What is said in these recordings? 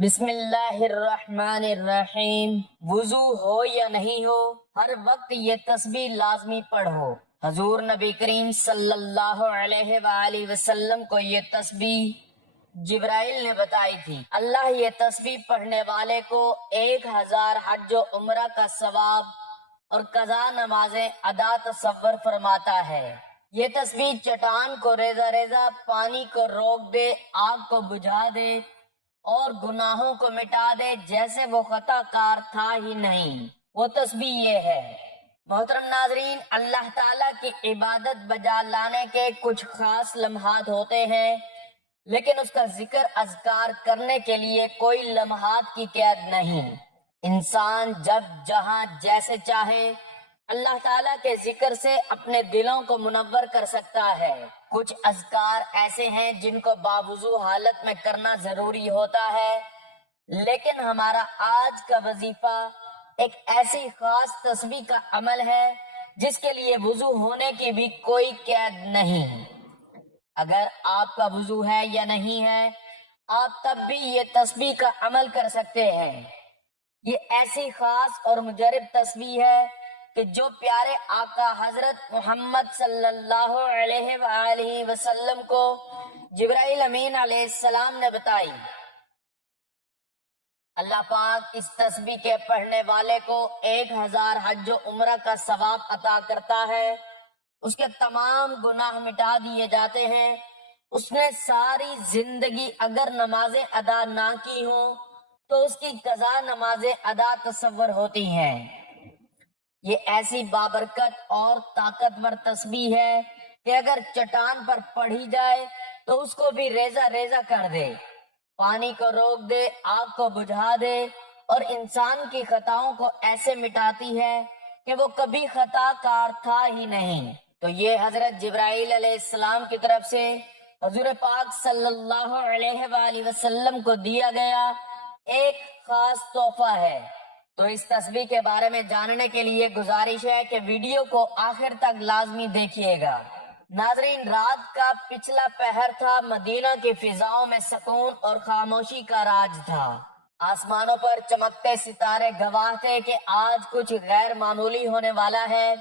بسم اللہ الرحمن الرحیم۔ وضو ہو یا نہیں ہو، ہر وقت یہ تسبیح لازمی پڑھو۔ حضور نبی کریم صلی اللہ علیہ وآلہ وسلم کو یہ تسبیح جبرائیل نے بتائی تھی۔ اللہ یہ تسبیح پڑھنے والے کو 1000 حج و عمرہ کا ثواب اور قضا نمازیں ادا تصور فرماتا ہے۔ یہ تسبیح چٹان کو ریزہ ریزہ، پانی کو روک دے، آگ کو بجھا دے اور گناہوں کو مٹا دے جیسے وہ خطا کار تھا ہی نہیں۔ وہ تسبیح یہ ہے۔ محترم ناظرین، اللہ تعالیٰ کی عبادت بجا لانے کے کچھ خاص لمحات ہوتے ہیں، لیکن اس کا ذکر اذکار کرنے کے لیے کوئی لمحات کی قید نہیں۔ انسان جب جہاں جیسے چاہے اللہ تعالیٰ کے ذکر سے اپنے دلوں کو منور کر سکتا ہے۔ کچھ اذکار ایسے ہیں جن کو باوضو حالت میں کرنا ضروری ہوتا ہے، لیکن ہمارا آج کا وظیفہ ایک ایسی خاص تسبیح کا عمل ہے جس کے لیے وضو ہونے کی بھی کوئی قید نہیں۔ اگر آپ کا وضو ہے یا نہیں ہے، آپ تب بھی یہ تسبیح کا عمل کر سکتے ہیں۔ یہ ایسی خاص اور مجرب تسبیح ہے کہ جو پیارے آقا حضرت محمد صلی اللہ علیہ وآلہ وسلم کو جبرائیل امین علیہ السلام نے بتائی۔ اللہ پاک اس تسبیح کے پڑھنے والے کو 1000 حج و عمرہ کا ثواب عطا کرتا ہے، اس کے تمام گناہ مٹا دیے جاتے ہیں۔ اس نے ساری زندگی اگر نمازیں ادا نہ کی ہوں تو اس کی قضا نمازیں ادا تصور ہوتی ہیں۔ یہ ایسی بابرکت اور طاقتور تسبیح ہے کہ اگر چٹان پر پڑھی جائے تو اس کو بھی ریزہ ریزہ کر دے، پانی کو روک دے، آگ کو بجھا دے اور انسان کی خطاؤں کو ایسے مٹاتی ہے کہ وہ کبھی خطا کار تھا ہی نہیں۔ تو یہ حضرت جبرائیل علیہ السلام کی طرف سے حضور پاک صلی اللہ علیہ وآلہ وسلم کو دیا گیا ایک خاص تحفہ ہے۔ تو اس تسبیح کے بارے میں جاننے کے لیے گزارش ہے کہ ویڈیو کو آخر تک لازمی دیکھیے گا۔ ناظرین، رات کا پچھلا پہر تھا، مدینہ کی فضاؤں میں سکون اور خاموشی کا راج تھا۔ آسمانوں پر چمکتے ستارے گواہ تھے کہ آج کچھ غیر معمولی ہونے والا ہے۔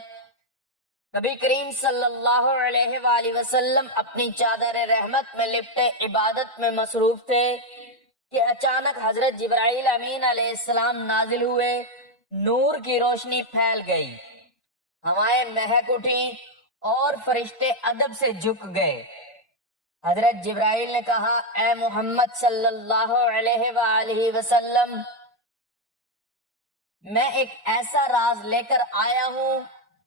نبی کریم صلی اللہ علیہ وآلہ وسلم اپنی چادر رحمت میں لپٹے عبادت میں مصروف تھے کہ اچانک حضرت جبرائیل امین علیہ السلام نازل ہوئے، نور کی روشنی پھیل گئی، ہوائیں مہک اٹھی اور فرشتے ادب سے جھک گئے۔ حضرت جبرائیل نے کہا، اے محمد صلی اللہ علیہ وآلہ وسلم، میں ایک ایسا راز لے کر آیا ہوں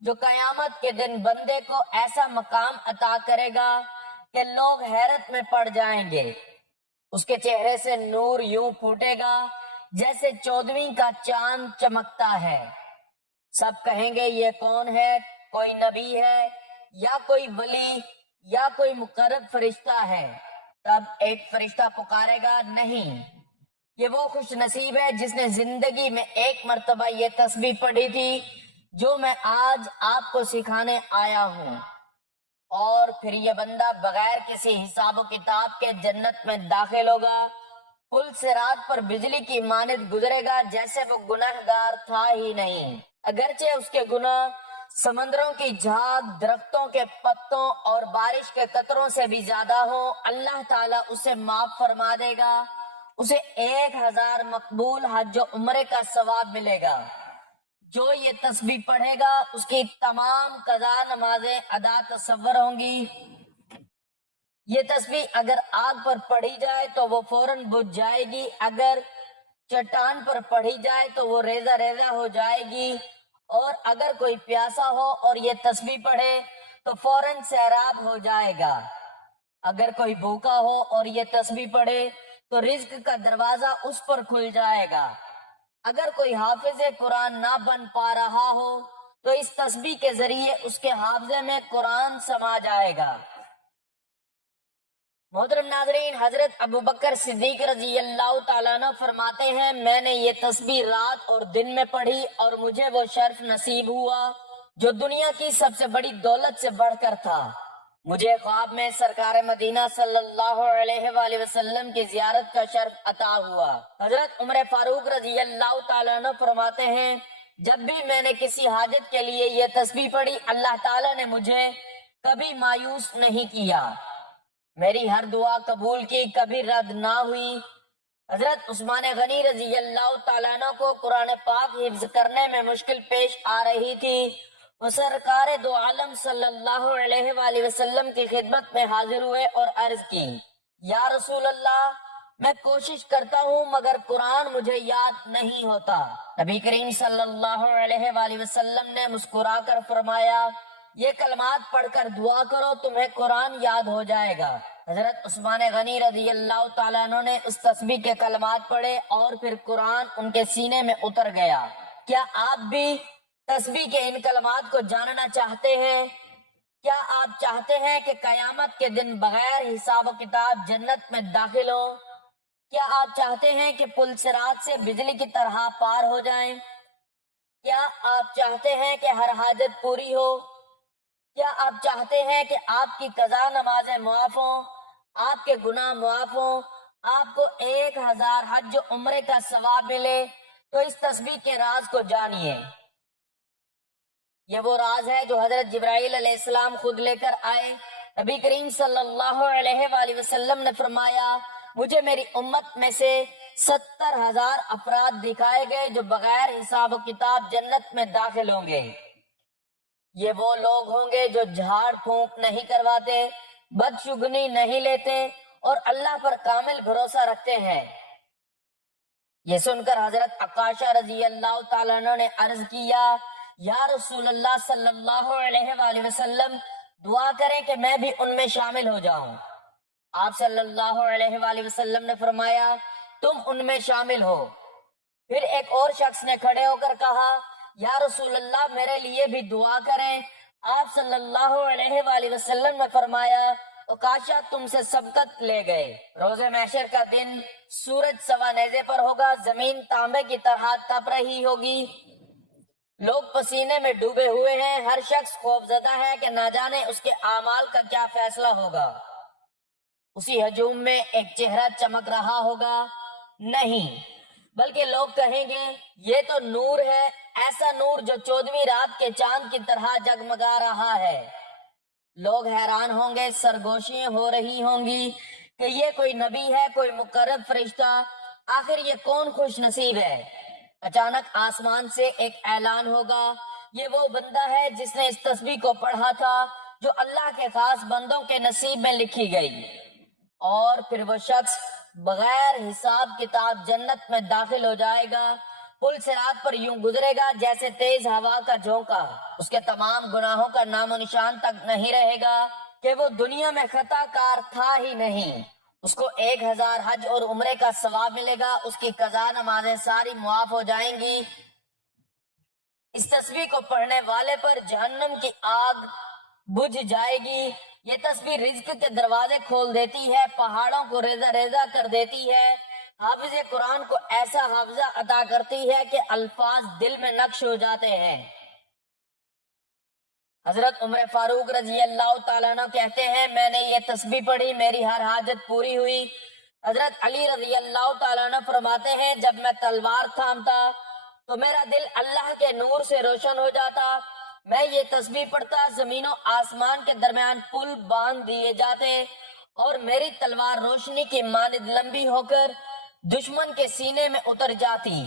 جو قیامت کے دن بندے کو ایسا مقام عطا کرے گا کہ لوگ حیرت میں پڑ جائیں گے۔ اس کے چہرے سے نور یوں پھوٹے گا جیسے 14ویں کا چاند چمکتا ہے۔ سب کہیں گے یہ کون ہے؟ کوئی نبی ہے یا کوئی ولی یا کوئی مقرب فرشتہ ہے؟ تب ایک فرشتہ پکارے گا، نہیں، یہ وہ خوش نصیب ہے جس نے زندگی میں ایک مرتبہ یہ تسبیح پڑھی تھی جو میں آج آپ کو سکھانے آیا ہوں، اور پھر یہ بندہ بغیر کسی حساب و کتاب کے جنت میں داخل ہوگا، پل صراط پر بجلی کی مانند گزرے گا جیسے وہ گنہگار تھا ہی نہیں۔ اگرچہ اس کے گناہ سمندروں کی جھاگ، درختوں کے پتوں اور بارش کے قطروں سے بھی زیادہ ہوں، اللہ تعالیٰ اسے معاف فرما دے گا، اسے 1000 مقبول حج و عمرے کا ثواب ملے گا۔ جو یہ تسبیح پڑھے گا اس کی تمام قضا نمازیں ادا تصور ہوں گی۔ یہ تسبیح اگر آگ پر پڑھی جائے تو وہ فوراً بجھ جائے گی، اگر چٹان پر پڑھی جائے تو وہ ریزہ ریزہ ہو جائے گی، اور اگر کوئی پیاسا ہو اور یہ تسبیح پڑھے تو فوراً سیراب ہو جائے گا۔ اگر کوئی بھوکا ہو اور یہ تسبیح پڑھے تو رزق کا دروازہ اس پر کھل جائے گا۔ اگر کوئی حافظ قرآن نہ بن پا رہا ہو تو اس تسبیح کے ذریعے اس کے حافظے میں قرآن سما جائے گا۔ محترم ناظرین، حضرت ابوبکر صدیق رضی اللہ تعالیٰ عنہ فرماتے ہیں، میں نے یہ تسبیح رات اور دن میں پڑھی اور مجھے وہ شرف نصیب ہوا جو دنیا کی سب سے بڑی دولت سے بڑھ کر تھا۔ مجھے خواب میں سرکار مدینہ صلی اللہ علیہ وآلہ وسلم کی زیارت کا شرف عطا ہوا۔ حضرت عمر فاروق رضی اللہ تعالیٰ عنہ فرماتے ہیں جب بھی میں نے کسی حاجت کے لیے یہ تسبیح پڑھی اللہ تعالیٰ نے مجھے کبھی مایوس نہیں کیا، میری ہر دعا قبول کی، کبھی رد نہ ہوئی۔ حضرت عثمان غنی رضی اللہ تعالیٰ عنہ کو قرآن پاک حفظ کرنے میں مشکل پیش آ رہی تھی، وہ سرکار دو عالم صلی اللہ علیہ وآلہ وسلم کی خدمت میں حاضر ہوئے اور عرض کی یا رسول اللہ میں کوشش کرتا ہوں مگر قرآن مجھے یاد نہیں ہوتا۔ نبی کریم صلی اللہ علیہ وآلہ وسلم نے مسکرا کر فرمایا یہ کلمات پڑھ کر دعا کرو تمہیں قرآن یاد ہو جائے گا۔ حضرت عثمان غنی رضی اللہ تعالیٰ عنہ نے اس تسبیح کے کلمات پڑھے اور پھر قرآن ان کے سینے میں اتر گیا۔ کیا آپ بھی تسبیح کے ان کلمات کو جاننا چاہتے ہیں؟ کیا آپ چاہتے ہیں کہ قیامت کے دن بغیر حساب و کتاب جنت میں داخل ہوں؟ کیا آپ چاہتے ہیں کہ پل صراط سے بجلی کی طرح پار ہو جائیں؟ کیا آپ چاہتے ہیں کہ ہر حاجت پوری ہو؟ کیا آپ چاہتے ہیں کہ آپ کی قضا نمازیں معاف ہوں، آپ کے گناہ معاف ہوں، آپ کو 1000 حج و عمرے کا ثواب ملے؟ تو اس تسبیح کے راز کو جانیے۔ یہ وہ راز ہے جو حضرت جبرائیل علیہ السلام خود لے کر آئے۔ نبی کریم صلی اللہ علیہ وآلہ وسلم نے فرمایا مجھے میری امت میں سے 70,000 افراد دکھائے گئے جو بغیر حساب و کتاب جنت میں داخل ہوں گے۔ یہ وہ لوگ ہوں گے جو جھاڑ پھونک نہیں کرواتے، بدشگنی نہیں لیتے اور اللہ پر کامل بھروسہ رکھتے ہیں۔ یہ سن کر حضرت عکاشہ رضی اللہ تعالیٰ عنہ نے عرض کیا یا رسول اللہ صلی اللہ علیہ وآلہ وسلم دعا کریں کہ میں بھی ان میں شامل ہو جاؤں۔ آپ صلی اللہ علیہ وآلہ وسلم نے فرمایا تم ان میں شامل ہو۔ پھر ایک اور شخص نے کھڑے ہو کر کہا یا رسول اللہ میرے لیے بھی دعا کریں۔ آپ صلی اللہ علیہ وآلہ وسلم نے فرمایا عکاشہ تم سے سبقت لے گئے۔ روز محشر کا دن سورج سوا نیزے پر ہوگا، زمین تانبے کی طرح تپ رہی ہوگی، لوگ پسینے میں ڈوبے ہوئے ہیں، ہر شخص خوفزدہ ہے کہ نہ جانے اس کے اعمال کا کیا فیصلہ ہوگا۔ اسی ہجوم میں ایک چہرہ چمک رہا ہوگا، نہیں بلکہ لوگ کہیں گے یہ تو نور ہے، ایسا نور جو 14ویں رات کے چاند کی طرح جگمگا رہا ہے۔ لوگ حیران ہوں گے، سرگوشیاں ہو رہی ہوں گی کہ یہ کوئی نبی ہے، کوئی مقرب فرشتہ، آخر یہ کون خوش نصیب ہے۔ اچانک آسمان سے ایک اعلان ہوگا یہ وہ بندہ ہے جس نے اس تسبیح کو پڑھا تھا جو اللہ کے خاص بندوں کے نصیب میں لکھی گئی، اور پھر وہ شخص بغیر حساب کتاب جنت میں داخل ہو جائے گا۔ پل صراط پر یوں گزرے گا جیسے تیز ہوا کا جھونکا، اس کے تمام گناہوں کا نام و نشان تک نہیں رہے گا کہ وہ دنیا میں خطا کار تھا ہی نہیں۔ اس کو 1000 حج اور عمرے کا ثواب ملے گا، اس کی قضا نمازیں ساری معاف ہو جائیں گی۔ اس تسبیح کو پڑھنے والے پر جہنم کی آگ بجھ جائے گی۔ یہ تسبیح رزق کے دروازے کھول دیتی ہے، پہاڑوں کو ریزہ ریزہ کر دیتی ہے، حافظ قرآن کو ایسا حافظہ عطا کرتی ہے کہ الفاظ دل میں نقش ہو جاتے ہیں۔ حضرت عمر فاروق رضی اللہ تعالیٰ عنہ کہتے ہیں میں نے یہ تسبیح پڑھی، میری ہر حاجت پوری ہوئی۔ حضرت علی رضی اللہ تعالیٰ عنہ فرماتے ہیں جب میں تلوار تھامتا تو میرا دل اللہ کے نور سے روشن ہو جاتا، میں یہ تسبیح پڑھتا زمین و آسمان کے درمیان پل باندھ دیے جاتے اور میری تلوار روشنی کی مانند لمبی ہو کر دشمن کے سینے میں اتر جاتی،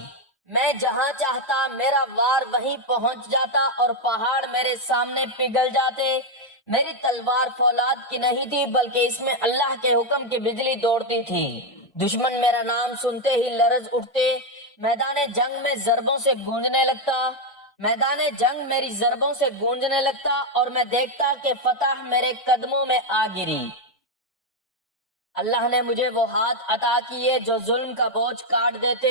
میں جہاں چاہتا میرا وار وہیں پہنچ جاتا اور پہاڑ میرے سامنے پگھل جاتے۔ میری تلوار فولاد کی نہیں تھی بلکہ اس میں اللہ کے حکم کی بجلی دوڑتی تھی، دشمن میرا نام سنتے ہی لرز اٹھتے، میدان جنگ میں ضربوں سے گونجنے لگتا، میدان جنگ میری ضربوں سے گونجنے لگتا اور میں دیکھتا کہ فتح میرے قدموں میں آ گری۔ اللہ نے مجھے وہ ہاتھ عطا کیے جو ظلم کا بوجھ کاٹ دیتے،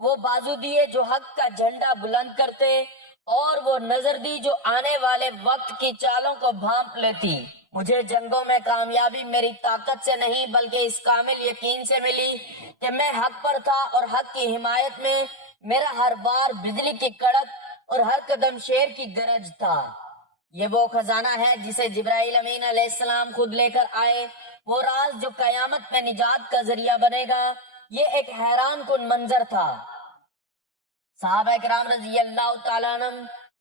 وہ بازو دیے جو حق کا جھنڈا بلند کرتے، اور وہ نظر دی جو آنے والے وقت کی چالوں کو بھانپ لیتی۔ مجھے جنگوں میں کامیابی میری طاقت سے نہیں بلکہ اس کامل یقین سے ملی کہ میں حق پر تھا اور حق کی حمایت میں میرا ہر بار بجلی کی کڑک اور ہر قدم شیر کی گرج تھا۔ یہ وہ خزانہ ہے جسے جبرائیل امین علیہ السلام خود لے کر آئے، وہ راز جو قیامت میں نجات کا ذریعہ بنے گا۔ یہ ایک حیران کن منظر تھا۔ صحابہ کرام رضی اللہ تعالیٰ عنہ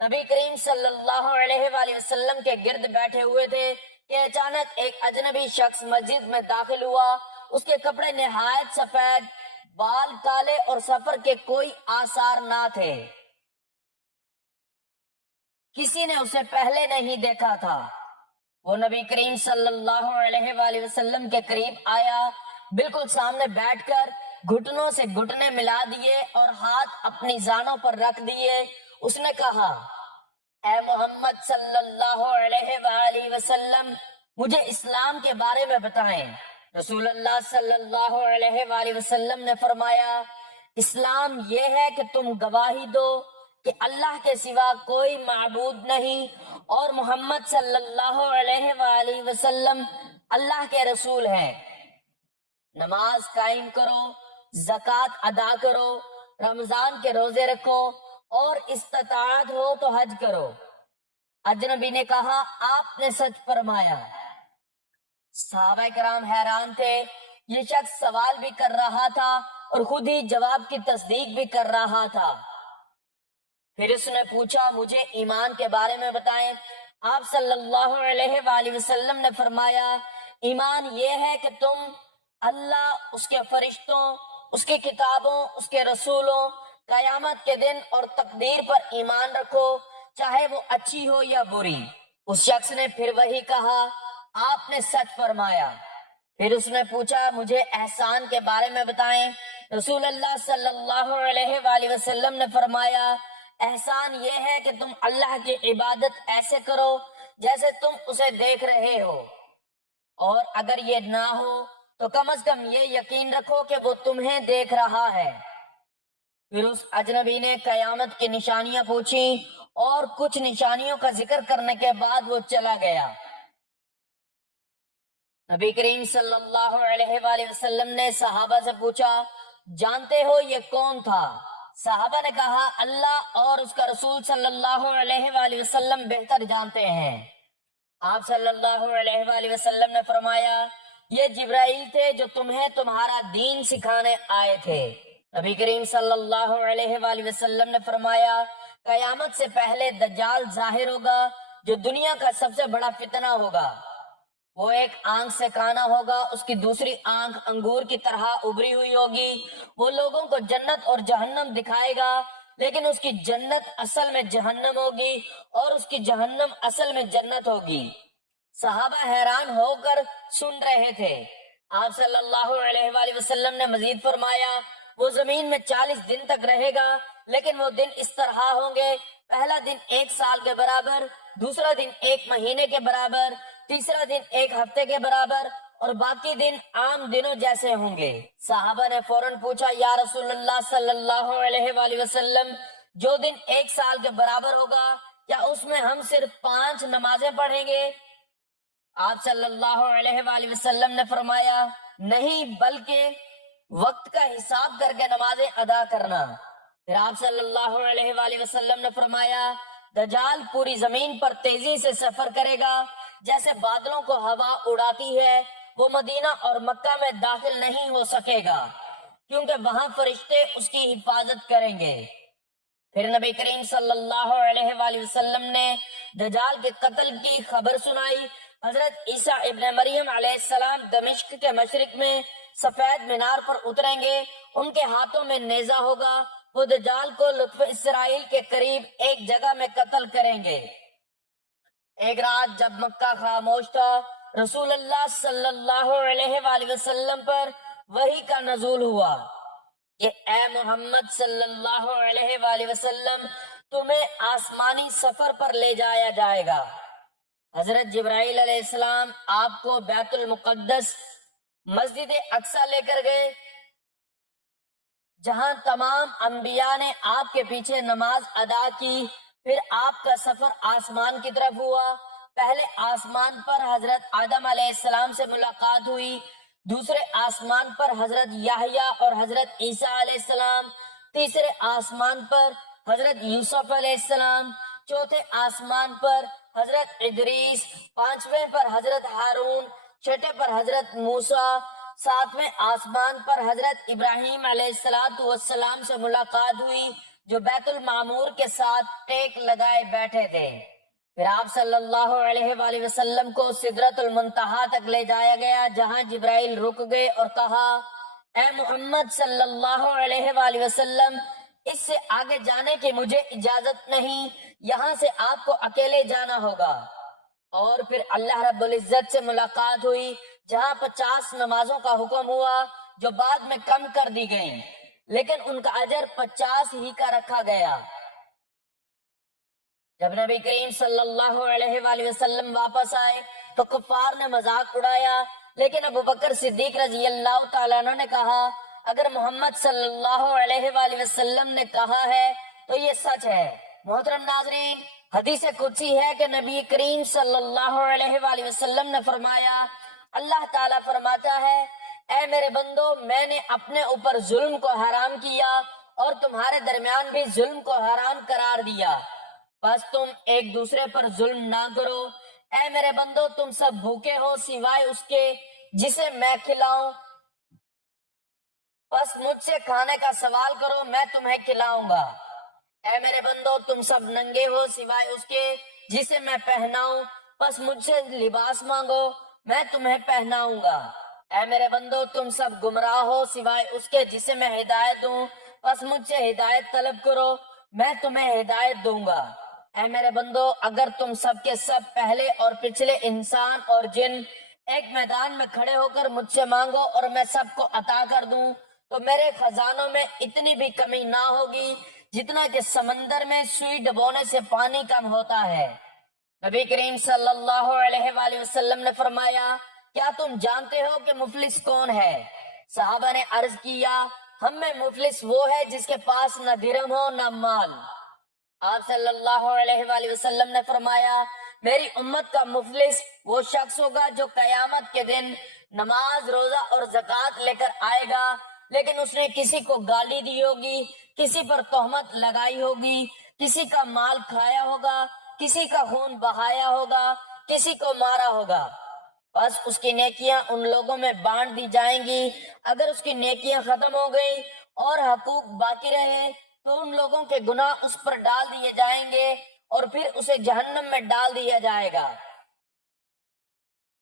نبی کریم صلی اللہ علیہ وآلہ وسلم کے گرد بیٹھے ہوئے تھے کہ اچانک ایک اجنبی شخص مسجد میں داخل ہوا۔ اس کے کپڑے نہایت سفید، بال کالے اور سفر کے کوئی آثار نہ تھے۔ کسی نے اسے پہلے نہیں دیکھا تھا۔ وہ نبی کریم صلی اللہ علیہ وآلہ وسلم کے قریب آیا، بالکل سامنے بیٹھ کر گھٹنوں سے گھٹنے ملا دیے اور ہاتھ اپنی زانوں پر رکھ دیے۔ اس نے کہا، اے محمد صلی اللہ علیہ وآلہ وسلم، مجھے اسلام کے بارے میں بتائیں۔ رسول اللہ صلی اللہ علیہ وآلہ وسلم نے فرمایا، اسلام یہ ہے کہ تم گواہی دو کہ اللہ کے سوا کوئی معبود نہیں اور محمد صلی اللہ علیہ وآلہ وسلم اللہ کے رسول ہیں۔ نماز قائم کرو، زکوٰۃ ادا کرو، رمضان کے روزے رکھو اور استطاعت ہو تو حج کرو۔ اجنبی نے کہا، آپ نے سچ فرمایا۔ صحابہ کرام حیران تھے۔ یہ شخص سوال بھی کر رہا تھا اور خود ہی جواب کی تصدیق بھی کر رہا تھا۔ پھر اس نے پوچھا، مجھے ایمان کے بارے میں بتائیں۔ آپ صلی اللہ علیہ وآلہ وسلم نے فرمایا، ایمان یہ ہے کہ تم اللہ، اس کے فرشتوں، اس کی کتابوں، اس کے رسولوں، قیامت کے دن اور تقدیر پر ایمان رکھو، چاہے وہ اچھی ہو یا بری۔ اس شخص نے پھر وہی کہا، آپ نے سچ فرمایا۔ پھر اس نے پوچھا، مجھے احسان کے بارے میں بتائیں۔ رسول اللہ صلی اللہ علیہ وآلہ وسلم نے فرمایا، احسان یہ ہے کہ تم اللہ کی عبادت ایسے کرو جیسے تم اسے دیکھ رہے ہو، اور اگر یہ نہ ہو تو کم از کم یہ یقین رکھو کہ وہ تمہیں دیکھ رہا ہے۔ پھر اس اجنبی نے قیامت کی نشانیاں پوچھی اور کچھ نشانیوں کا ذکر کرنے کے بعد وہ چلا گیا۔ نبی کریم صلی اللہ علیہ وآلہ وسلم نے صحابہ سے پوچھا، جانتے ہو یہ کون تھا؟ صحابہ نے کہا، اللہ اور اس کا رسول صلی اللہ علیہ وآلہ وسلم بہتر جانتے ہیں۔ آپ صلی اللہ علیہ وآلہ وسلم نے فرمایا، یہ جبرائیل تھے جو تمہیں تمہارا دین سکھانے آئے تھے۔ نبی کریم صلی اللہ علیہ وآلہ وسلم نے فرمایا، قیامت سے پہلے دجال ظاہر ہوگا جو دنیا کا سب سے بڑا فتنہ ہوگا۔ وہ ایک آنکھ سے کانا ہوگا، اس کی دوسری آنکھ انگور کی طرح ابری ہوئی ہوگی۔ وہ لوگوں کو جنت اور جہنم دکھائے گا، لیکن اس کی جنت اصل میں جہنم ہوگی اور اس کی جہنم اصل میں جنت ہوگی۔ صحابہ حیران ہو کر سن رہے تھے۔ آپ صلی اللہ علیہ وآلہ وسلم نے مزید فرمایا، وہ زمین میں 40 دن تک رہے گا، لیکن وہ دن اس طرح ہوں گے، پہلا دن 1 سال کے برابر، دوسرا دن 1 مہینے کے برابر، تیسرا دن 1 ہفتے کے برابر اور باقی دن عام دنوں جیسے ہوں گے۔ صحابہ نے فوراً پوچھا، یا رسول اللہ صلی اللہ علیہ وآلہ وسلم، جو دن 1 سال کے برابر ہوگا کیا اس میں ہم صرف 5 نمازیں پڑھیں گے؟ آپ صلی اللہ علیہ وآلہ وسلم نے فرمایا، نہیں، بلکہ وقت کا حساب کر کے نمازیں ادا کرنا۔ پھر آپ صلی اللہ علیہ وآلہ وسلم نے فرمایا، دجال پوری زمین پر تیزی سے سفر کرے گا جیسے بادلوں کو ہوا اڑاتی ہے۔ وہ مدینہ اور مکہ میں داخل نہیں ہو سکے گا کیونکہ وہاں فرشتے اس کی حفاظت کریں گے۔ پھر نبی کریم صلی اللہ علیہ وآلہ وسلم نے دجال کے قتل کی خبر سنائی۔ حضرت عیسیٰ ابن مریم علیہ السلام دمشق کے مشرق میں سفید مینار پر اتریں گے، ان کے ہاتھوں میں نیزہ ہوگا، وہ دجال کو لطف اسرائیل کے قریب ایک جگہ میں قتل کریں گے۔ ایک رات جب مکہ خاموش تھا، رسول اللہ صلی اللہ علیہ وآلہ وسلم پر وحی کا نزول ہوا کہ اے محمد صلی اللہ علیہ وآلہ وسلم، تمہیں آسمانی سفر پر لے جایا جائے گا۔ حضرت جبرائیل علیہ السلام آپ کو بیت المقدس مسجد اقصی لے کر گئے، جہاں تمام انبیاء نے آپ کے پیچھے نماز ادا کی۔ پھر آپ کا سفر آسمان کی طرف ہوا۔ پہلے آسمان پر حضرت آدم علیہ السلام سے ملاقات ہوئی، دوسرے آسمان پر حضرت یحییٰ اور حضرت عیسیٰ علیہ السلام، تیسرے آسمان پر حضرت یوسف علیہ السلام، چوتھے آسمان پر حضرت ادریس، پانچویں پر حضرت ہارون، چھٹے پر حضرت موسیٰ، ساتویں آسمان پر حضرت ابراہیم علیہ السلام سے ملاقات ہوئی جو بیت المعمور کے ساتھ ٹیک لگائے بیٹھے تھے۔ پھر آپ صلی اللہ علیہ وآلہ وسلم کو سدرۃ المنتہا تک لے جایا گیا جہاں جبرائیل رک گئے اور کہا اے محمد صلی اللہ علیہ وآلہ وسلم، اس سے آگے جانے کی مجھے اجازت نہیں، یہاں سے آپ کو اکیلے جانا ہوگا۔ اور پھر اللہ رب العزت سے ملاقات ہوئی جہاں 50 نمازوں کا حکم ہوا جو بعد میں کم کر دی گئیں، لیکن ان کا اجر 50 ہی کا رکھا گیا۔ جب نبی کریم صلی اللہ علیہ وآلہ وسلم واپس آئے تو کفار نے مذاق اڑایا، لیکن ابو بکر صدیق رضی اللہ تعالیٰ عنہ نے کہا اگر محمد صلی اللہ علیہ وآلہ وسلم نے کہا ہے تو یہ سچ ہے۔ محترم ناظرین، حدیث قدسی ہے کہ نبی کریم صلی اللہ علیہ وآلہ وسلم نے فرمایا، اللہ تعالیٰ فرماتا ہے اے میرے بندو، میں نے اپنے اوپر ظلم کو حرام کیا اور تمہارے درمیان بھی ظلم کو حرام قرار دیا، بس تم ایک دوسرے پر ظلم نہ کرو۔ اے میرے بندو، تم سب بھوکے ہو سوائے اس کے جسے میں کھلاؤں، بس مجھ سے کھانے کا سوال کرو، میں تمہیں کھلاؤں گا۔ اے میرے بندو، تم سب ننگے ہو سوائے اس کے جسے میں پہناؤں، بس مجھ سے لباس مانگو، میں تمہیں پہناؤں گا۔ اے میرے بندو، تم سب گمراہ ہو سوائے اس کے جسے میں ہدایت دوں، بس مجھ سے ہدایت طلب کرو، میں تمہیں ہدایت دوں گا۔ اے میرے بندو، اگر تم سب کے سب پہلے اور پچھلے انسان اور جن ایک میدان میں کھڑے ہو کر مجھ سے مانگو اور میں سب کو عطا کر دوں تو میرے خزانوں میں اتنی بھی کمی نہ ہوگی جتنا کہ سمندر میں سوئی ڈبونے سے پانی کم ہوتا ہے۔ نبی کریم صلی اللہ علیہ وآلہ وسلم نے فرمایا کیا تم جانتے ہو کہ مفلس کون ہے؟ صحابہ نے عرض کیا ہم میں مفلس وہ ہے جس کے پاس نہ درہم ہو نہ مال۔ آپ صلی اللہ علیہ وآلہ وسلم نے فرمایا میری امت کا مفلس وہ شخص ہوگا جو قیامت کے دن نماز، روزہ اور زکوٰۃ لے کر آئے گا، لیکن اس نے کسی کو گالی دی ہوگی، کسی پر تہمت لگائی ہوگی، کسی کا مال کھایا ہوگا، کسی کا خون بہایا ہوگا، کسی کو مارا ہوگا، بس اس کی نیکیاں ان لوگوں میں بانٹ دی جائیں گی۔ اگر اس کی نیکیاں ختم ہو گئی اور حقوق باقی رہے تو ان لوگوں کے گناہ اس پر ڈال دیے جائیں گے اور پھر اسے جہنم میں ڈال دیا جائے گا۔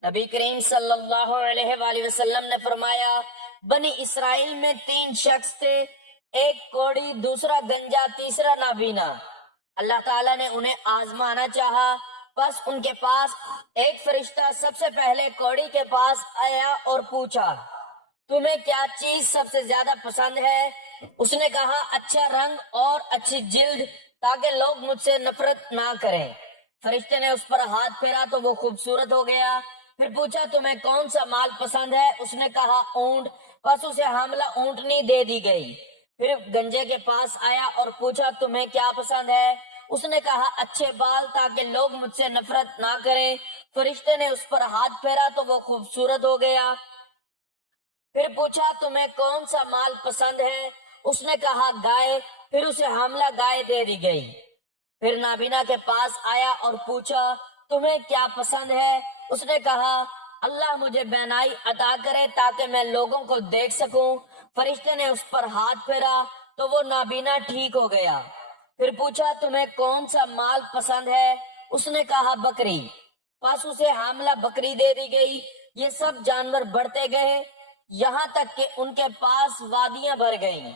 نبی کریم صلی اللہ علیہ وآلہ وسلم نے فرمایا بنی اسرائیل میں 3 شخص تھے، ایک کوڑی، دوسرا گنجا، تیسرا نابینا۔ اللہ تعالیٰ نے انہیں آزمانا چاہا، بس ان کے پاس ایک فرشتہ سب سے پہلے کوڑی کے پاس آیا اور پوچھا تمہیں کیا چیز سب سے زیادہ پسند ہے؟ اس نے کہا اچھا رنگ اور اچھی جلد تاکہ لوگ مجھ سے نفرت نہ کریں۔ فرشتے نے اس پر ہاتھ پھیرا تو وہ خوبصورت ہو گیا۔ پھر پوچھا تمہیں کون سا مال پسند ہے؟ اس نے کہا اونٹ، بس اسے حاملہ اونٹنی دے دی گئی۔ پھر گنجے کے پاس آیا اور پوچھا تمہیں کیا پسند ہے؟ اس نے کہا اچھے بال تاکہ لوگ مجھ سے نفرت نہ کریں۔ فرشتے نے اس پر ہاتھ پھیرا تو وہ خوبصورت ہو گیا۔ پھر پوچھا تمہیں کون سا مال پسند ہے؟ اس نے کہا گائے، پھر اسے حاملہ گائے دے دی گئی۔ پھر نابینا کے پاس آیا اور پوچھا تمہیں کیا پسند ہے؟ اس نے کہا اللہ مجھے بینائی عطا کرے تاکہ میں لوگوں کو دیکھ سکوں۔ فرشتے نے اس پر ہاتھ پھیرا تو وہ نابینا ٹھیک ہو گیا۔ پھر پوچھا تمہیں کون سا مال پسند ہے؟ اس نے کہا بکری، پس اسے حاملہ بکری دے دی گئی۔ یہ سب جانور بڑھتے گئے یہاں تک کہ ان کے پاس وادیاں بھر گئیں۔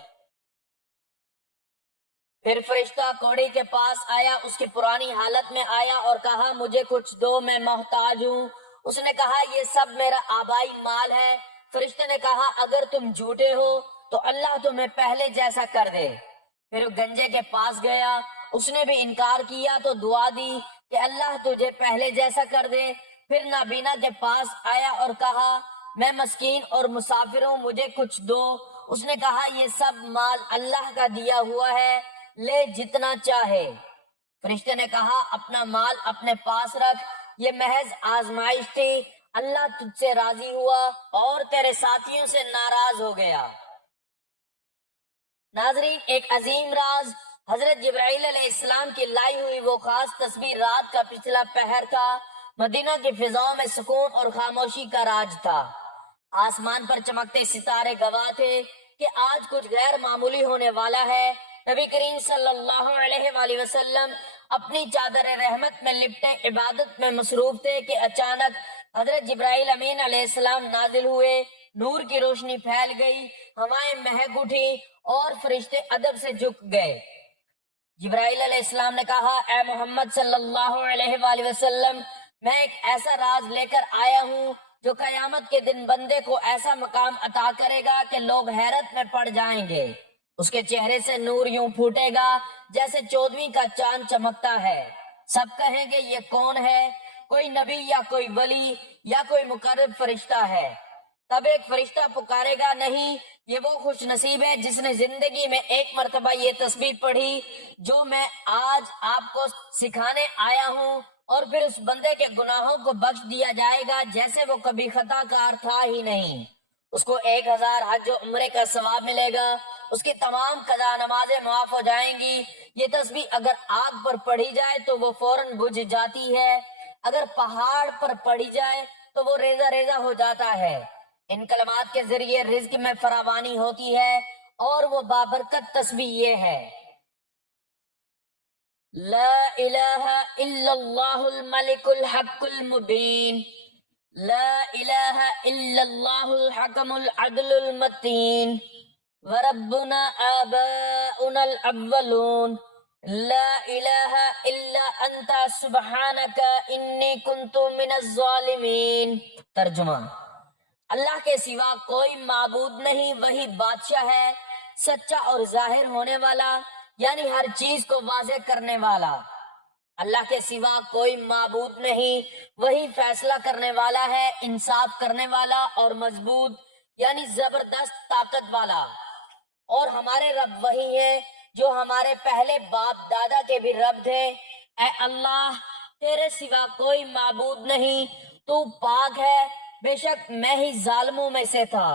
پھر فرشتہ کوڑی کے پاس آیا، اس کی پرانی حالت میں آیا اور کہا مجھے کچھ دو، میں محتاج ہوں۔ اس نے کہا یہ سب میرا آبائی مال ہے۔ فرشتے نے کہا اگر تم جھوٹے ہو تو اللہ تمہیں پہلے جیسا کر دے۔ پھر گنجے کے پاس گیا، اس نے بھی انکار کیا تو دعا دی کہ اللہ تجھے پہلے جیسا کر دے۔ پھر نابینا کے پاس آیا اور کہا میں مسکین اور مسافر ہوں، مجھے کچھ دو۔ اس نے کہا یہ سب مال اللہ کا دیا ہوا ہے، لے جتنا چاہے۔ فرشتے نے کہا اپنا مال اپنے پاس رکھ، یہ محض آزمائش تھی، اللہ تجھ سے راضی ہوا اور تیرے ساتھیوں سے ناراض ہو گیا۔ ناظرین، ایک عظیم راز حضرت جبرائیل علیہ السلام کی لائی ہوئی وہ خاص تسبیح رات کا پچھلا پہر تھا۔ مدینہ کی فضاؤں میں سکون اور خاموشی کا راج تھا۔ آسمان پر چمکتے ستارے گواہ تھے کہ آج کچھ غیر معمولی ہونے والا ہے۔ نبی کریم صلی اللہ علیہ وآلہ وسلم اپنی چادر رحمت میں لپٹے عبادت میں مصروف تھے کہ اچانک حضرت جبرائیل امین علیہ السلام نازل ہوئے۔ نور کی روشنی پھیل گئی، ہوائیں مہک اٹھی اور فرشتے ادب سے جھک گئے۔ جبرائیل علیہ السلام نے کہا، اے محمد صلی اللہ علیہ وآلہ وسلم، میں ایک ایسا راز لے کر آیا ہوں جو قیامت کے دن بندے کو ایسا مقام عطا کرے گا کہ لوگ حیرت میں پڑ جائیں گے۔ اس کے چہرے سے نور یوں پھوٹے گا جیسے 14ویں کا چاند چمکتا ہے۔ سب کہیں گے یہ کون ہے؟ کوئی نبی یا کوئی ولی یا کوئی مقرب فرشتہ ہے۔ تب ایک فرشتہ پکارے گا، نہیں، یہ وہ خوش نصیب ہے جس نے زندگی میں ایک مرتبہ یہ تسبیح پڑھی جو میں آج آپ کو سکھانے آیا ہوں، اور پھر اس بندے کے گناہوں کو بخش دیا جائے گا جیسے وہ کبھی خطا کار تھا ہی نہیں۔ اس کو 1000 حج و عمرے کا ثواب ملے گا، اس کی تمام قضا نمازیں معاف ہو جائیں گی۔ یہ تسبیح اگر آگ پر پڑھی جائے تو وہ فوراً بجھ جاتی ہے، اگر پہاڑ پر پڑھی جائے تو وہ ریزہ ریزہ ہو جاتا ہے۔ ان کلمات کے ذریعے رزق میں فراوانی ہوتی ہے، اور وہ بابرکت تسبیح یہ ہے: لا الہ الا اللہ الملک الحق المبین، لا الہ الا اللہ الحکم العدل المتین، وربنا آباؤنا الاولون، لا الہ الا انت سبحانک انی کنت من الظالمین۔ ترجمہ: اللہ کے سوا کوئی معبود نہیں، وہی بادشاہ ہے، سچا اور ظاہر ہونے والا، یعنی ہر چیز کو واضح کرنے والا۔ اللہ کے سوا کوئی معبود نہیں، وہی فیصلہ کرنے والا ہے، انصاف کرنے والا اور مضبوط، یعنی زبردست طاقت والا۔ اور ہمارے رب وہی ہے جو ہمارے پہلے باپ دادا کے بھی رب تھے۔ اے اللہ، تیرے سوا کوئی معبود نہیں، تو پاک ہے، بے شک میں ہی ظالموں میں سے تھا۔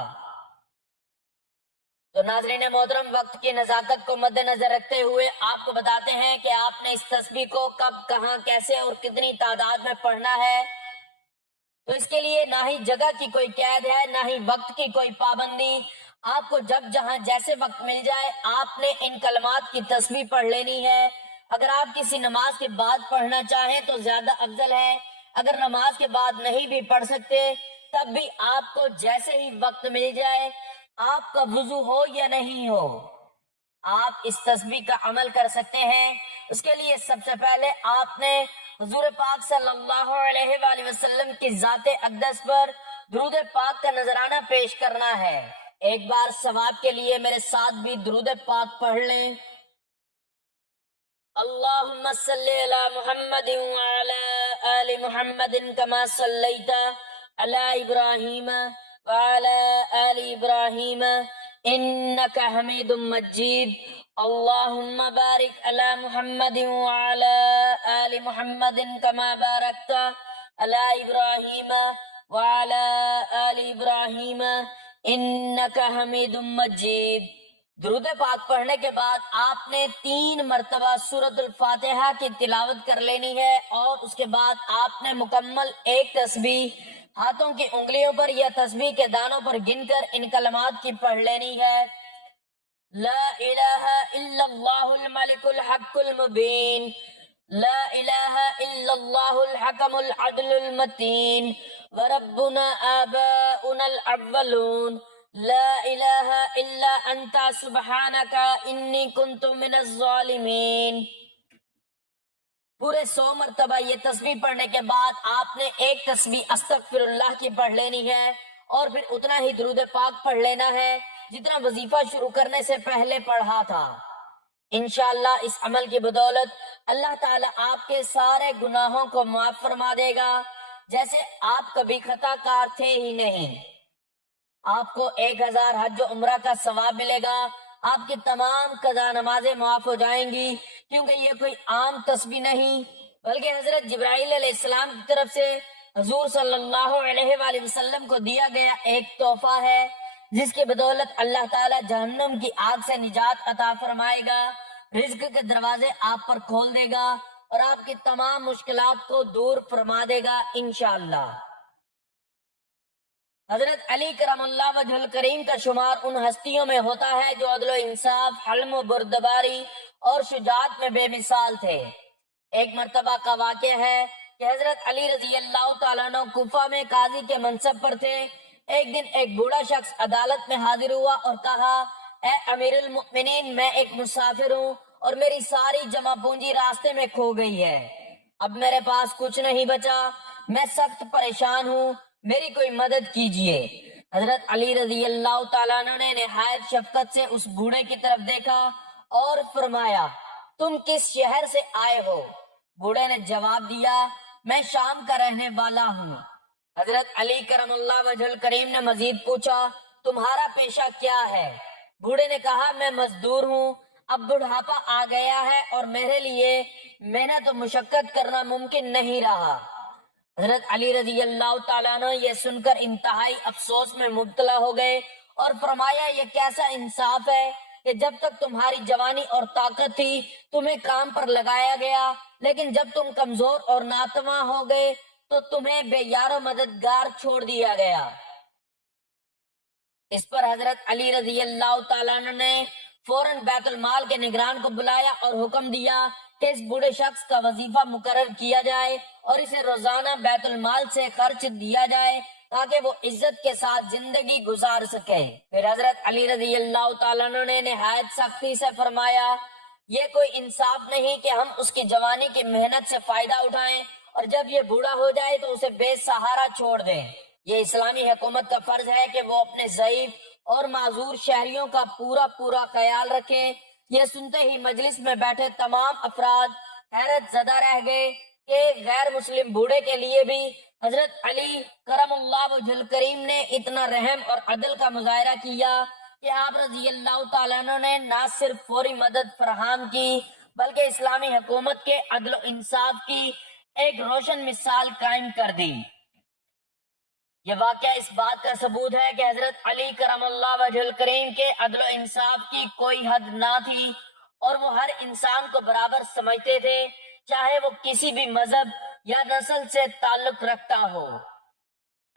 تو ناظرین محترم، وقت کی نزاکت کو مد نظر رکھتے ہوئے آپ کو بتاتے ہیں کہ آپ نے اس تسبیح کو کب، کہاں، کیسے اور کتنی تعداد میں پڑھنا ہے۔ تو اس کے لیے نہ ہی جگہ کی کوئی قید ہے، نہ ہی وقت کی کوئی پابندی۔ آپ کو جب جہاں جیسے وقت مل جائے آپ نے ان کلمات کی تسبیح پڑھ لینی ہے۔ اگر آپ کسی نماز کے بعد پڑھنا چاہیں تو زیادہ افضل ہے، اگر نماز کے بعد نہیں بھی پڑھ سکتے تب بھی آپ کو جیسے ہی وقت مل جائے، آپ کا وضو ہو یا نہیں ہو، آپ اس تسبیح کا عمل کر سکتے ہیں۔ اس کے لیے سب سے پہلے آپ نے حضور پاک صلی اللہ علیہ وآلہ وسلم کی ذات اقدس پر درود پاک کا نذرانہ پیش کرنا ہے۔ ایک بار ثواب کے لیے میرے ساتھ بھی درود پاک پڑھ لیں۔ اللہم صلی علی محمد وعلی آل محمد کما صلیت علی ابراہیم وعلی آل ابراہیم انک حمید مجید۔ اللہم بارک علی محمد وعلی آل محمد کما بارکت علی ابراہیم وعلی آل ابراہیم انک حمید مجید۔ درود پاک پڑھنے کے بعد آپ نے 3 مرتبہ سورۃ الفاتحہ کی تلاوت کر لینی ہے، اور اس کے بعد آپ نے مکمل ایک تسبیح ہاتھوں کی انگلیوں پر یا تسبیح کے دانوں پر گن کر ان کلمات کی پڑھ لینی ہے: لا الہ الا اللہ الملک الحق المبین، لا الہ الا اللہ الحکم العدل المتین، وربنا آباؤنا الاولون، لا الہ الا انت سبحانک انی کنت من الظالمین۔ پورے 100 مرتبہ یہ تسبیح پڑھنے کے بعد آپ نے ایک تسبیح استغفر اللہ کی پڑھ لینی ہے، اور پھر اتنا ہی درود پاک پڑھ لینا ہے جتنا وظیفہ شروع کرنے سے پہلے پڑھا تھا۔ انشاءاللہ اس عمل کی بدولت اللہ تعالیٰ آپ کے سارے گناہوں کو معاف فرما دے گا، جیسے آپ کبھی خطا کار تھے ہی نہیں۔ آپ کو 1000 حج و عمرہ کا ثواب ملے گا، آپ کی تمام قضا نمازیں معاف ہو جائیں گی، کیونکہ یہ کوئی عام تسبیح نہیں بلکہ حضرت جبرائیل علیہ السلام کی طرف سے حضور صلی اللہ علیہ وآلہ وسلم کو دیا گیا ایک تحفہ ہے، جس کی بدولت اللہ تعالیٰ جہنم کی آگ سے نجات عطا فرمائے گا۔ رزق کے دروازے آپ پر کھول دے گا اور آپ کی تمام مشکلات کو دور فرما دے گا انشاءاللہ۔ حضرت علی کرم اللہ وجہ الکریم کا شمار ان ہستیوں میں ہوتا ہے جو عدل و انصاف، حلم و بردباری اور شجاعت میں بے مثال تھے۔ ایک مرتبہ کا واقعہ ہے کہ حضرت علی رضی اللہ تعالیٰ عنہ کوفہ میں قاضی کے منصب پر تھے۔ ایک دن ایک بوڑھا شخص عدالت میں حاضر ہوا اور کہا، اے امیر المؤمنین، میں ایک مسافر ہوں اور میری ساری جمع پونجی راستے میں کھو گئی ہے۔ اب میرے پاس کچھ نہیں بچا، میں سخت پریشان ہوں، میری کوئی مدد کیجیے۔ حضرت علی رضی اللہ تعالیٰ عنہ نے نہایت شفقت سے اس بوڑھے کی طرف دیکھا اور فرمایا، تم کس شہر سے آئے ہو؟ بوڑھے نے جواب دیا، میں شام کا رہنے والا ہوں۔ حضرت علی کرم اللہ وجہ الکریم نے مزید پوچھا، تمہارا پیشہ کیا ہے؟ بوڑھے نے کہا، میں مزدور ہوں، اب بڑھاپا آ گیا ہے اور میرے لیے محنت و مشقت کرنا ممکن نہیں رہا۔ حضرت علی رضی اللہ تعالیٰ عنہ یہ سن کر انتہائی افسوس میں مبتلا ہو گئے اور فرمایا، یہ کیسا انصاف ہے کہ جب تک تمہاری جوانی اور طاقت تھی تمہیں کام پر لگایا گیا، لیکن جب تم کمزور اور ناتواں ہو گئے تو تمہیں بے یار و مددگار چھوڑ دیا گیا۔ اس پر حضرت علی رضی اللہ تعالیٰ عنہ نے فوراً بیت المال کے نگران کو بلایا اور حکم دیا کہ اس بوڑھے شخص کا وظیفہ مقرر کیا جائے اور اسے روزانہ بیت المال سے خرچ دیا جائے تاکہ وہ عزت کے ساتھ زندگی گزار سکے۔ پھر حضرت علی رضی اللہ تعالیٰ عنہ نے نہایت سختی سے فرمایا، یہ کوئی انصاف نہیں کہ ہم اس کی جوانی کی محنت سے فائدہ اٹھائیں اور جب یہ بوڑھا ہو جائے تو اسے بے سہارا چھوڑ دیں۔ یہ اسلامی حکومت کا فرض ہے کہ وہ اپنے ضعیف اور معذور شہریوں کا پورا خیال رکھیں۔ یہ سنتے ہی مجلس میں بیٹھے تمام افراد حیرت زدہ رہ گئے کہ غیر مسلم بوڑھے کے لیے بھی حضرت علی کرم اللہ وجہ الکریم نے اتنا رحم اور عدل کا مظاہرہ کیا کہ آپ رضی اللہ تعالیٰ عنہ نے نہ صرف فوری مدد فراہم کی بلکہ اسلامی حکومت کے عدل و انصاف کی ایک روشن مثال قائم کر دی۔ یہ واقعہ اس بات کا ثبوت ہے کہ حضرت علی کرم اللہ وجہ الکریم کے عدل و انصاف کی کوئی حد نہ تھی اور وہ ہر انسان کو برابر سمجھتے تھے، چاہے وہ کسی بھی مذہب یا نسل سے تعلق رکھتا ہو۔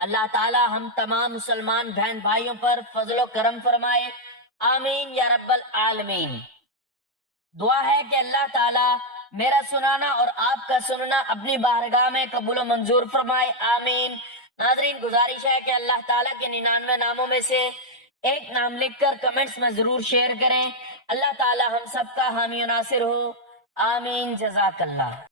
اللہ تعالی ہم تمام مسلمان بہن بھائیوں پر فضل و کرم فرمائے، آمین یا رب العالمین۔ دعا ہے کہ اللہ تعالی میرا سنانا اور آپ کا سننا اپنی بارگاہ میں قبول و منظور فرمائے، آمین۔ ناظرین، گزارش ہے کہ اللہ تعالیٰ کے 99 ناموں میں سے ایک نام لکھ کر کمنٹس میں ضرور شیئر کریں۔ اللہ تعالیٰ ہم سب کا حامی و ناصر ہو، آمین، جزاک اللہ۔